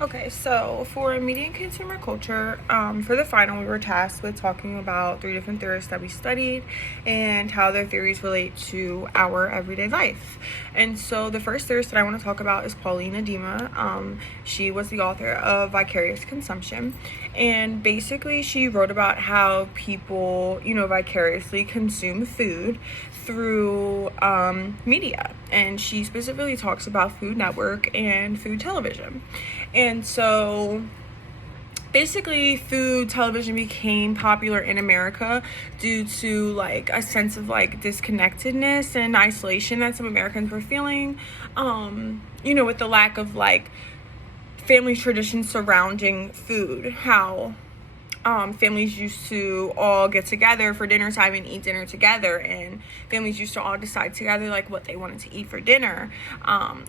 Okay, so for media and consumer culture, for the final, we were tasked with talking about 3 different theorists that we studied and how their theories relate to our everyday life. And so the first theorist that I want to talk about is Paulina Dima. She was the author of Vicarious Consumption, and basically she wrote about how people, vicariously consume food through media. And she specifically talks about Food Network and food television. And so basically food television became popular in America due to like a sense of like disconnectedness and isolation that some Americans were feeling, with the lack of like family traditions surrounding food, how families used to all get together for dinner time and eat dinner together, and families used to all decide together like what they wanted to eat for dinner,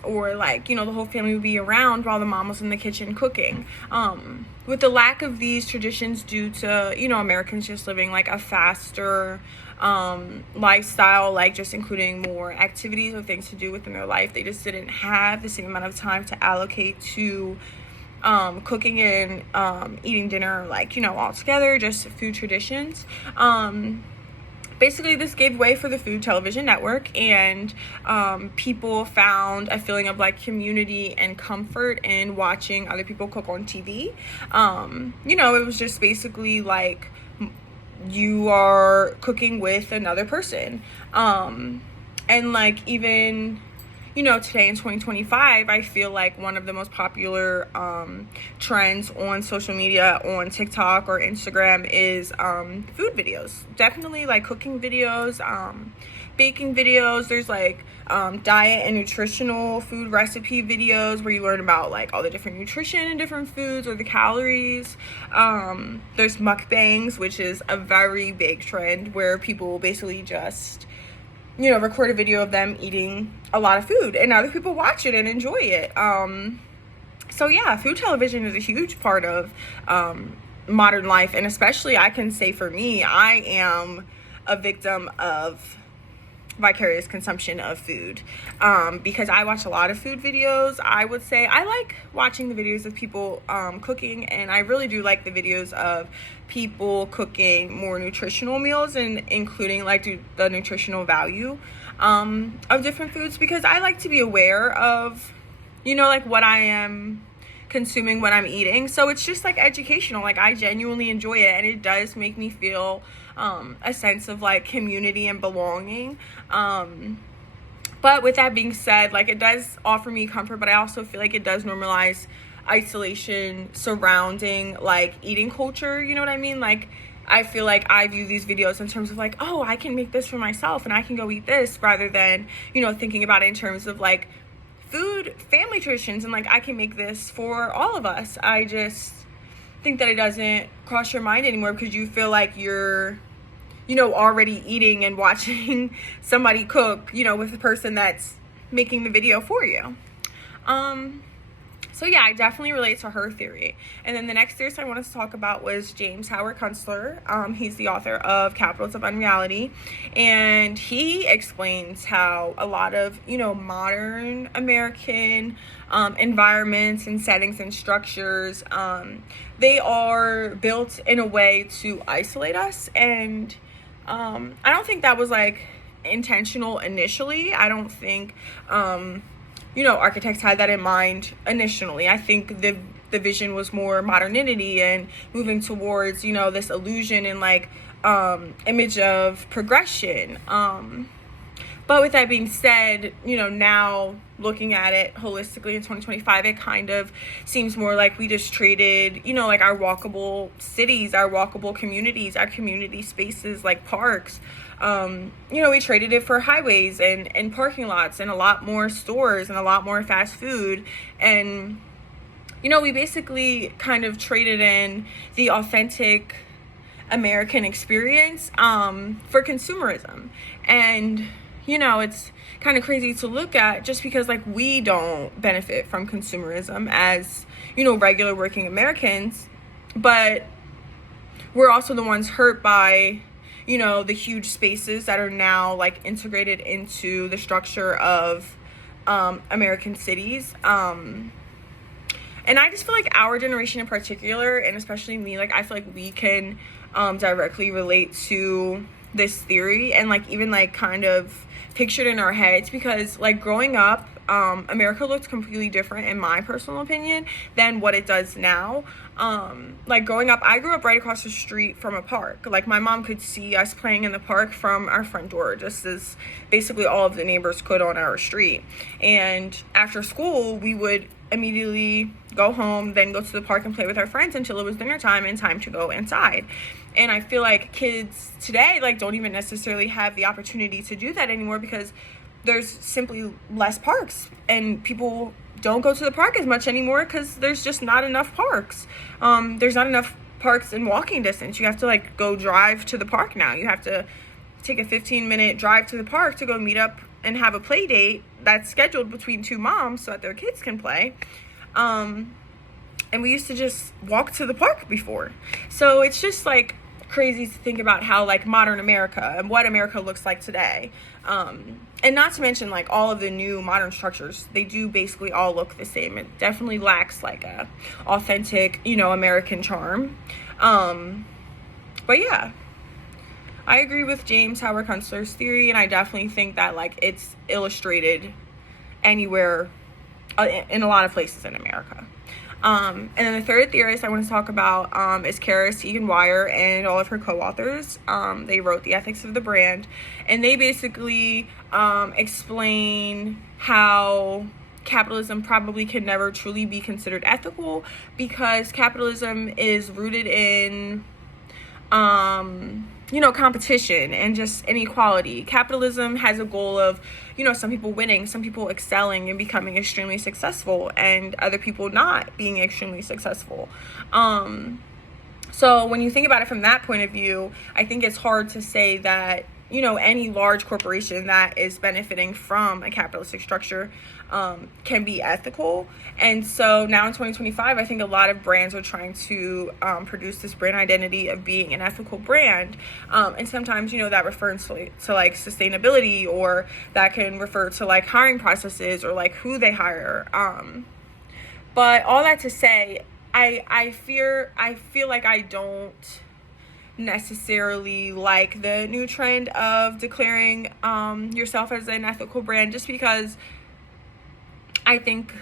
or like the whole family would be around while the mom was in the kitchen cooking. With the lack of these traditions due to Americans just living like a faster lifestyle, like just including more activities or things to do within their life, they just didn't have the same amount of time to allocate to cooking and eating dinner, like all together, just food traditions. Basically this gave way for the Food Television Network, and people found a feeling of like community and comfort in watching other people cook on TV. It was just basically like you are cooking with another person, and like even today in 2025, I feel like one of the most popular trends on social media, on TikTok or Instagram, is food videos. Definitely like cooking videos, baking videos. There's like diet and nutritional food recipe videos where you learn about like all the different nutrition in different foods or the calories. There's mukbangs, which is a very big trend where people basically just record a video of them eating a lot of food and other people watch it and enjoy it. So yeah, food television is a huge part of modern life, and especially I can say for me, I am a victim of vicarious consumption of food, because I watch a lot of food videos. I would say I like watching the videos of people cooking, and I really do like the videos of people cooking more nutritional meals and including like the nutritional value of different foods, because I like to be aware of like what I am consuming when I'm eating. So it's just like educational. Like I genuinely enjoy it, and it does make me feel a sense of like community and belonging. But with that being said, like it does offer me comfort, but I also feel like it does normalize isolation surrounding like eating culture. You know what I mean? Like I feel like I view these videos in terms of like, oh, I can make this for myself and I can go eat this, rather than thinking about it in terms of like food family traditions and like I can make this for all of us. I just think that it doesn't cross your mind anymore, because you feel like you're already eating and watching somebody cook with the person that's making the video for you. So yeah, I definitely relate to her theory. And then the next theorist I wanted to talk about was James Howard Kunstler. He's the author of Capitals of Unreality, and he explains how a lot of modern American environments and settings and structures, they are built in a way to isolate us, and I don't think that was like intentional initially. I don't think architects had that in mind initially. I think the vision was more modernity and moving towards this illusion and like image of progression. But with that being said, now looking at it holistically in 2025, it kind of seems more like we just traded, like our walkable cities, our walkable communities, our community spaces like parks. We traded it for highways and parking lots and a lot more stores and a lot more fast food. And, we basically kind of traded in the authentic American experience for consumerism. And it's kind of crazy to look at, just because like we don't benefit from consumerism as regular working Americans, but we're also the ones hurt by the huge spaces that are now like integrated into the structure of American cities. And I just feel like our generation in particular, and especially me, like I feel like we can directly relate to this theory and like even like kind of pictured in our heads, because like growing up, America looked completely different in my personal opinion than what it does now. Like growing up, I grew up right across the street from a park. Like my mom could see us playing in the park from our front door, just as basically all of the neighbors could on our street. And after school, we would immediately go home, then go to the park and play with our friends until it was dinner time and time to go inside. And I feel like kids today like don't even necessarily have the opportunity to do that anymore, because there's simply less parks and people don't go to the park as much anymore because there's just not enough parks. There's not enough parks in walking distance. You have to like go drive to the park now. You have to take a 15-minute drive to the park to go meet up and have a play date that's scheduled between two moms so that their kids can play. And we used to just walk to the park before. So it's just like crazy to think about how like modern America and what America looks like today. And not to mention like all of the new modern structures, they do basically all look the same. It definitely lacks like a authentic, American charm. But yeah, I agree with James Howard Kunstler's theory, and I definitely think that like it's illustrated anywhere in a lot of places in America. And then the third theorist I want to talk about is Kara Segan-Wire and all of her co-authors. They wrote The Ethics of the Brand, and they basically explain how capitalism probably can never truly be considered ethical, because capitalism is rooted in competition and just inequality. Capitalism has a goal of, some people winning, some people excelling and becoming extremely successful, and other people not being extremely successful. So when you think about it from that point of view, I think it's hard to say that, any large corporation that is benefiting from a capitalistic structure can be ethical. And so now in 2025, I think a lot of brands are trying to produce this brand identity of being an ethical brand. And sometimes, that refers to like sustainability, or that can refer to like hiring processes or like who they hire. But all that to say, I feel like I don't necessarily like the new trend of declaring yourself as an ethical brand, just because I think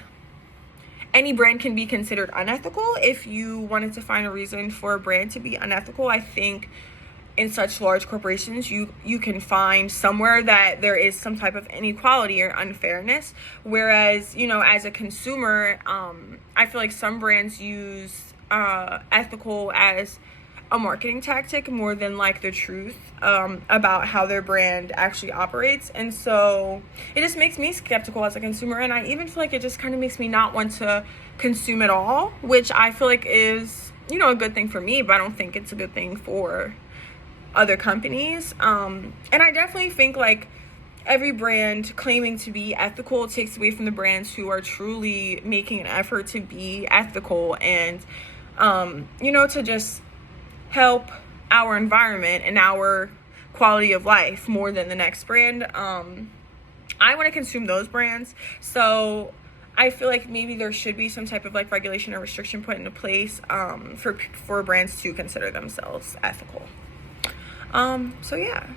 any brand can be considered unethical. If you wanted to find a reason for a brand to be unethical, I think in such large corporations, you can find somewhere that there is some type of inequality or unfairness. Whereas, as a consumer, I feel like some brands use ethical as a marketing tactic more than like the truth about how their brand actually operates. And so it just makes me skeptical as a consumer, and I even feel like it just kind of makes me not want to consume at all, which I feel like is a good thing for me, but I don't think it's a good thing for other companies. And I definitely think like every brand claiming to be ethical takes away from the brands who are truly making an effort to be ethical and to just help our environment and our quality of life more than the next brand. I want to consume those brands, so I feel like maybe there should be some type of like regulation or restriction put into place for brands to consider themselves ethical. So yeah.